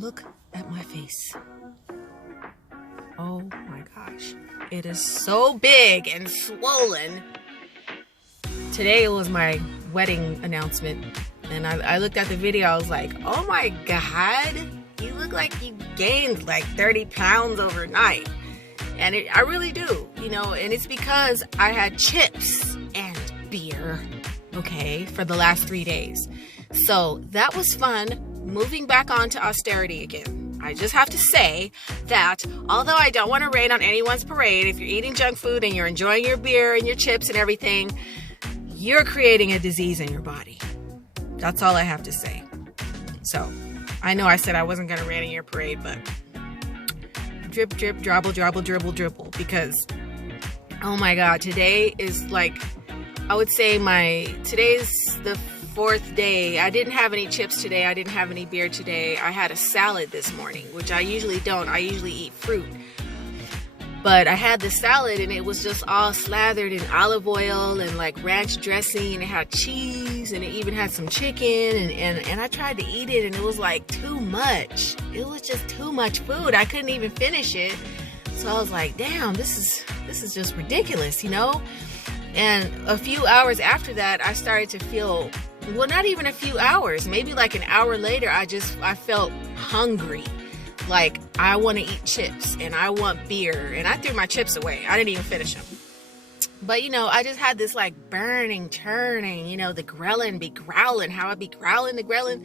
Look at my face. Oh my gosh. It is so big and swollen. Today was my wedding announcement. And I looked at the video. I was like, oh my God. You look like you gained like 30 pounds overnight. And I really do, you know. And it's because I had chips and beer, okay, for the last 3 days. So that was fun. Moving back on to austerity again. I just have to say that although I don't want to rain on anyone's parade, if you're eating junk food and you're enjoying your beer and your chips and everything, you're creating a disease in your body. That's all I have to say. So I know I said I wasn't going to rain on your parade, but drip, drip, drabble, drabble, dribble, dribble, because oh my God, today is like, I would say today's the 4th day. I didn't have any chips today. I didn't have any beer today. I had a salad this morning, which I usually don't. I usually eat fruit. But I had the salad and it was just all slathered in olive oil and like ranch dressing, and it had cheese and it even had some chicken, and I tried to eat it and it was like too much. It was just too much food. I couldn't even finish it. So I was like, damn, this is just ridiculous, you know? And a few hours after that, I started to feel, well, not even a few hours, maybe like an hour later, I felt hungry. Like, I want to eat chips and I want beer. And I threw my chips away. I didn't even finish them. But, you know, I just had this like burning, churning, you know, the ghrelin be growling, how I be growling, the ghrelin.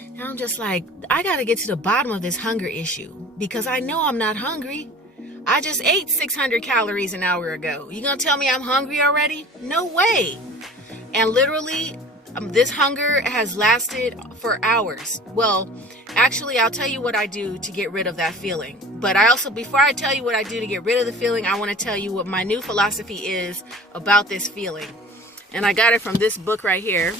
And I'm just like, I got to get to the bottom of this hunger issue, because I know I'm not hungry. I just ate 600 calories an hour ago. You gonna tell me I'm hungry already? No way. And literally, this hunger has lasted for hours. Well, actually, I'll tell you what I do to get rid of that feeling. But before I tell you what I do to get rid of the feeling, I want to tell you what my new philosophy is about this feeling. And I got it from this book right here.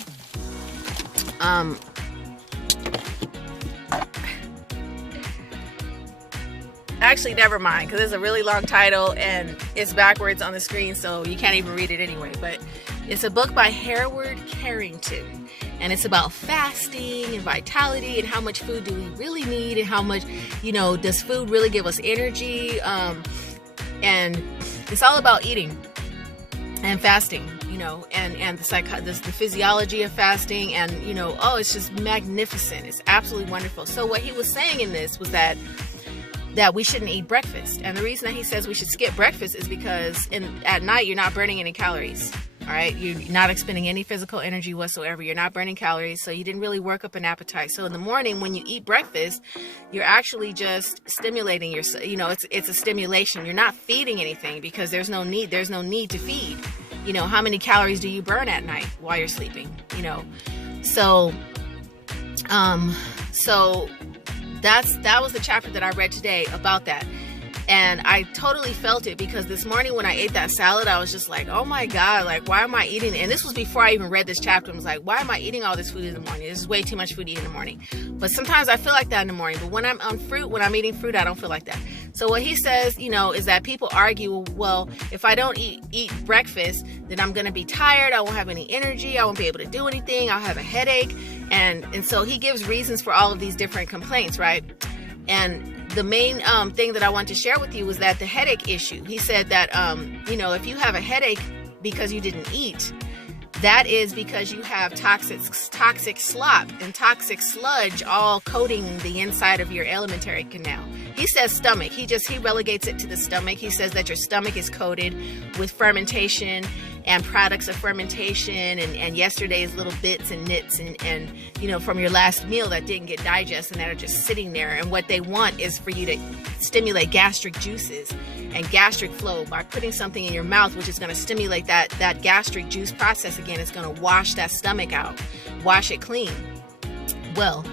Actually, never mind, because it's a really long title and it's backwards on the screen, so you can't even read it anyway. But it's a book by Hereward Carrington, and it's about fasting and vitality and how much food do we really need, and how much, you know, does food really give us energy? And it's all about eating and fasting, you know, and the physiology of fasting, and, you know, oh, it's just magnificent. It's absolutely wonderful. So what he was saying in this was that we shouldn't eat breakfast. And the reason that he says we should skip breakfast is because at night you're not burning any calories. All right, you're not expending any physical energy whatsoever. You're not burning calories, so you didn't really work up an appetite. So in the morning, when you eat breakfast, you're actually just stimulating yourself. You know, it's a stimulation. You're not feeding anything, because there's no need to feed. You know, how many calories do you burn at night while you're sleeping? You know, so that was the chapter that I read today about that. And I totally felt it, because this morning when I ate that salad, I was just like, oh my God, like, why am I eating? And this was before I even read this chapter. I was like, why am I eating all this food in the morning? This is way too much food to eat in the morning. But sometimes I feel like that in the morning. But when I'm eating fruit, I don't feel like that. So what he says, you know, is that people argue, well, if I don't eat breakfast, then I'm going to be tired. I won't have any energy. I won't be able to do anything. I'll have a headache. And so he gives reasons for all of these different complaints, right? And the main thing that I want to share with you was that the headache issue. He said that, you know, if you have a headache because you didn't eat, that is because you have toxic slop and toxic sludge all coating the inside of your alimentary canal. He says stomach. He relegates it to the stomach. He says that your stomach is coated with fermentation and products of fermentation and yesterday's little bits and nits and you know, from your last meal that didn't get digested and that are just sitting there. And what they want is for you to stimulate gastric juices and gastric flow by putting something in your mouth, which is going to stimulate that gastric juice process again. It's going to wash that stomach out, wash it clean. Well,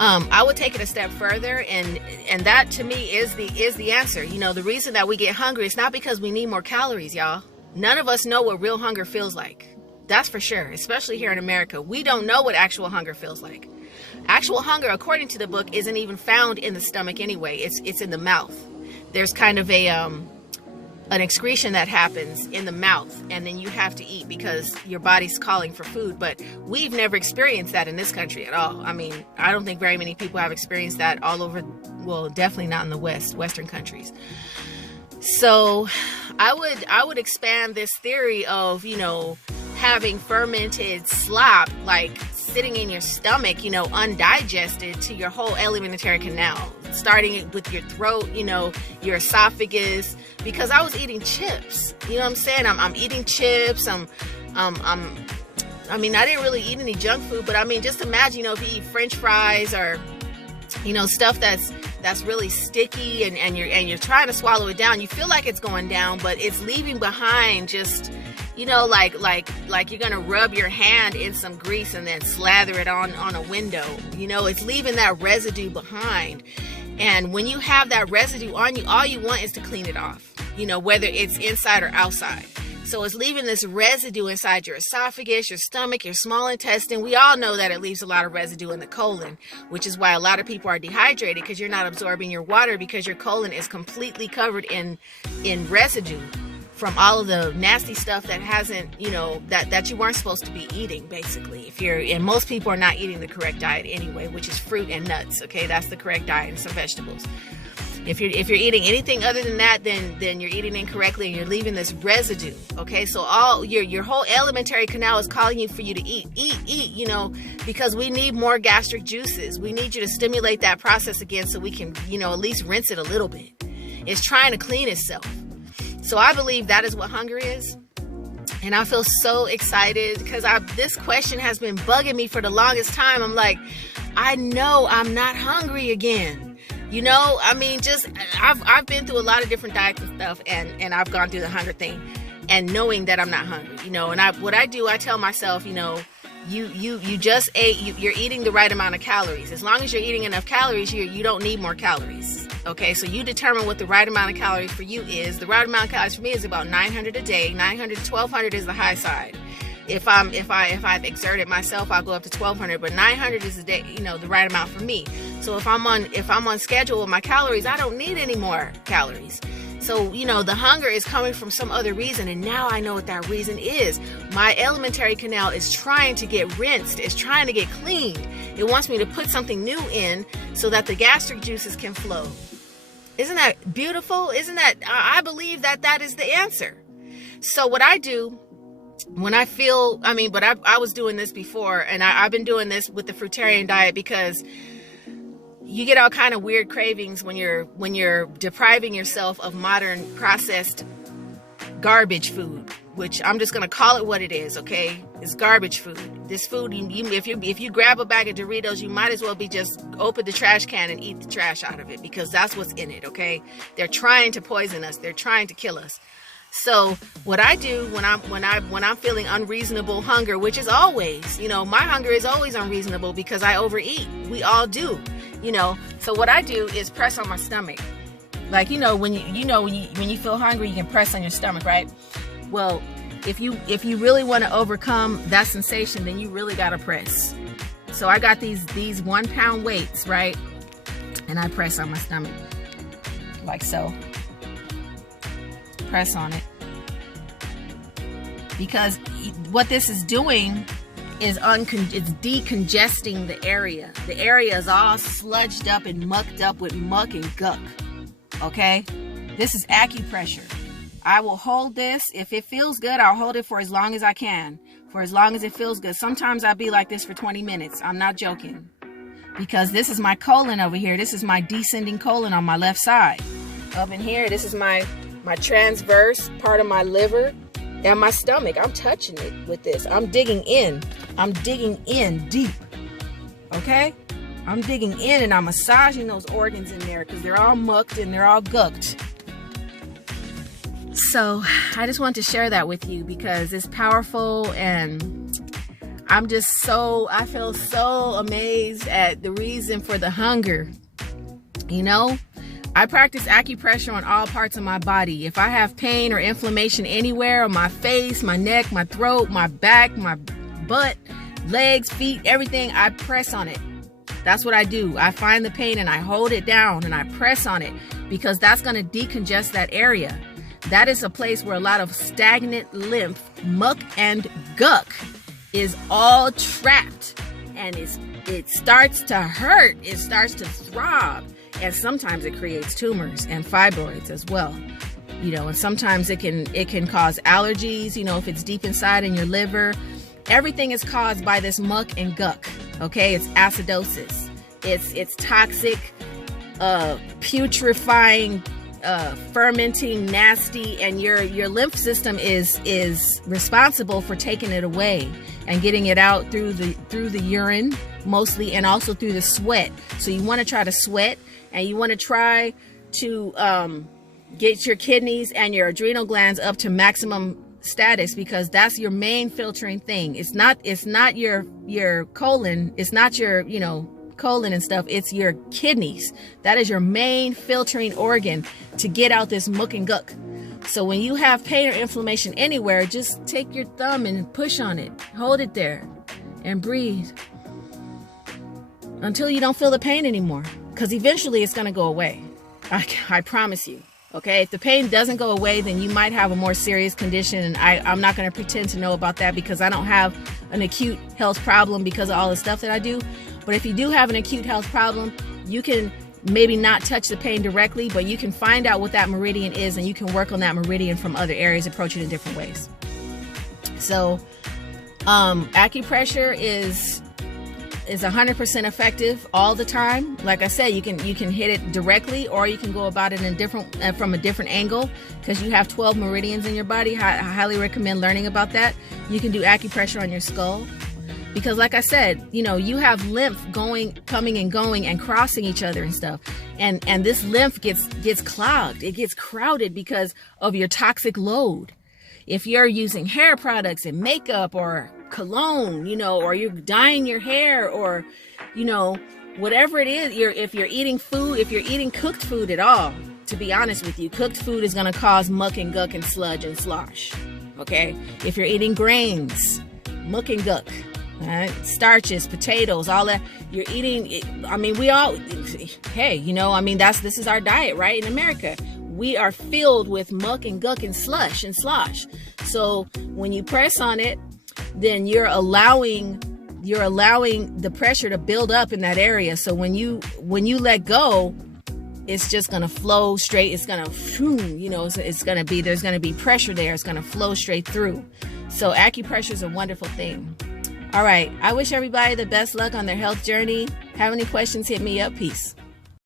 I would take it a step further, and that to me is the answer. You know, the reason that we get hungry is not because we need more calories, y'all. None of us know what real hunger feels like. That's for sure, especially here in America. We don't know what actual hunger feels like. Actual hunger, according to the book, isn't even found in the stomach anyway. It's in the mouth. There's kind of a an excretion that happens in the mouth, and then you have to eat because your body's calling for food. But we've never experienced that in this country at all. I mean, I don't think very many people have experienced that all over, well, definitely not in the Western countries. So I would expand this theory of, you know, having fermented slop like sitting in your stomach, you know, undigested, to your whole alimentary canal, starting with your throat, you know, your esophagus, because I was eating chips. You know what I'm saying? I'm eating chips. I mean, I didn't really eat any junk food, but I mean, just imagine, you know, if you eat French fries or, you know, stuff that's really sticky and you're trying to swallow it down. You feel like it's going down, but it's leaving behind just, you know, like you're gonna rub your hand in some grease and then slather it on a window. You know, it's leaving that residue behind. And when you have that residue on you, all you want is to clean it off, you know, whether it's inside or outside. So it's leaving this residue inside your esophagus, your stomach, your small intestine. We all know that it leaves a lot of residue in the colon, which is why a lot of people are dehydrated, because you're not absorbing your water, because your colon is completely covered in residue from all of the nasty stuff that hasn't, you know, that you weren't supposed to be eating, basically. And most people are not eating the correct diet anyway, which is fruit and nuts. Okay, that's the correct diet, and some vegetables. If you're eating anything other than that, then you're eating incorrectly and you're leaving this residue. Okay, so all your whole alimentary canal is calling you for you to eat, you know, because we need more gastric juices. We need you to stimulate that process again so we can, you know, at least rinse it a little bit. It's trying to clean itself. So I believe that is what hunger is. And I feel so excited because this question has been bugging me for the longest time. I'm like, I know I'm not hungry again. You know, I mean, just I've been through a lot of different diets and stuff, and I've gone through the hunger thing, and knowing that I'm not hungry, you know. And what I do, I tell myself, you know, you just ate, you're eating the right amount of calories. As long as you're eating enough calories, you don't need more calories. Okay, so you determine what the right amount of calories for you is. The right amount of calories for me is about 900 a day. 900 to 1200 is the high side. If I've exerted myself, I'll go up to 1200, but 900 is the day, you know, the right amount for me. So if I'm on schedule with my calories, I don't need any more calories. So, you know, the hunger is coming from some other reason, and now I know what that reason is. My alimentary canal is trying to get rinsed. It's trying to get cleaned. It wants me to put something new in so that the gastric juices can flow. Isn't that beautiful? I believe that is the answer. So what I do when I feel, I was doing this before, and I've been doing this with the fruitarian diet, because you get all kind of weird cravings when you're depriving yourself of modern processed garbage food, which I'm just gonna call it what it is. Okay, it's garbage food. This food, if you grab a bag of Doritos, you might as well be just open the trash can and eat the trash out of it, because that's what's in it. Okay, they're trying to poison us. They're trying to kill us. So what I do when I'm feeling unreasonable hunger, which is always, you know, my hunger is always unreasonable because I overeat. We all do, you know. So what I do is press on my stomach. Like, you know, when you feel hungry, you can press on your stomach, right? Well, if you really want to overcome that sensation, then you really got to press. So I got these 1 pound weights, right? And I press on my stomach like so. Press on it, because what this is doing is it's decongesting the area. The area is all sludged up and mucked up with muck and guck. Okay, this is acupressure. I will hold this. If it feels good, I'll hold it for as long as I can, for as long as it feels good. Sometimes I'll be like this for 20 minutes. I'm not joking, because this is my colon over here. This is my descending colon on my left side. Up in here, this is my transverse part of my liver and my stomach. I'm touching it with this. I'm digging in. I'm digging in deep. Okay? I'm digging in and I'm massaging those organs in there, because they're all mucked and they're all gucked. So I just want to share that with you because it's powerful, and I feel so amazed at the reason for the hunger. You know? I practice acupressure on all parts of my body. If I have pain or inflammation anywhere on my face, my neck, my throat, my back, my butt, legs, feet, everything, I press on it. That's what I do. I find the pain and I hold it down and I press on it, because that's going to decongest that area. That is a place where a lot of stagnant lymph, muck, and guck is all trapped. And it starts to hurt. It starts to throb. And sometimes it creates tumors and fibroids as well. And sometimes it can cause allergies, if it's deep inside in your liver. Everything is caused by this muck and guck. Okay, it's acidosis. It's toxic, putrefying, fermenting, nasty, and your lymph system is responsible for taking it away and getting it out through the urine mostly, and also through the sweat. So you want to try to sweat, and you want to try to get your kidneys and your adrenal glands up to maximum status, because that's your main filtering thing. It's not your colon. It's not your colon and stuff. It's your kidneys. That is your main filtering organ to get out this muck and guck. So when you have pain or inflammation anywhere, just take your thumb and push on it. Hold it there and breathe until you don't feel the pain anymore, because eventually it's going to go away. I promise you. Okay, if the pain doesn't go away, then you might have a more serious condition, and I'm not going to pretend to know about that, because I don't have an acute health problem because of all the stuff that I do. But if you do have an acute health problem, you can maybe not touch the pain directly, but you can find out what that meridian is, and you can work on that meridian from other areas, approach it in different ways. So acupressure is 100% effective all the time. Like I said, you can hit it directly, or you can go about it from a different angle, because you have 12 meridians in your body. I highly recommend learning about that. You can do acupressure on your skull, because like I said, you have lymph coming and going and crossing each other and stuff. And this lymph gets clogged. It gets crowded because of your toxic load. If you're using hair products and makeup or cologne, or you're dyeing your hair, or whatever it is, if you're eating food, if you're eating cooked food at all, to be honest with you, cooked food is going to cause muck and guck and sludge and slosh. Okay, if you're eating grains, muck and guck, right? Starches, potatoes, all that you're eating. We all, hey, this is our diet, right? In America, we are filled with muck and guck and slush and slosh. So when you press on it, then you're allowing the pressure to build up in that area. So when you let go, it's just going to flow straight. It's going to, there's going to be pressure there. It's going to flow straight through. So acupressure is a wonderful thing. All right. I wish everybody the best luck on their health journey. Have any questions, hit me up. Peace.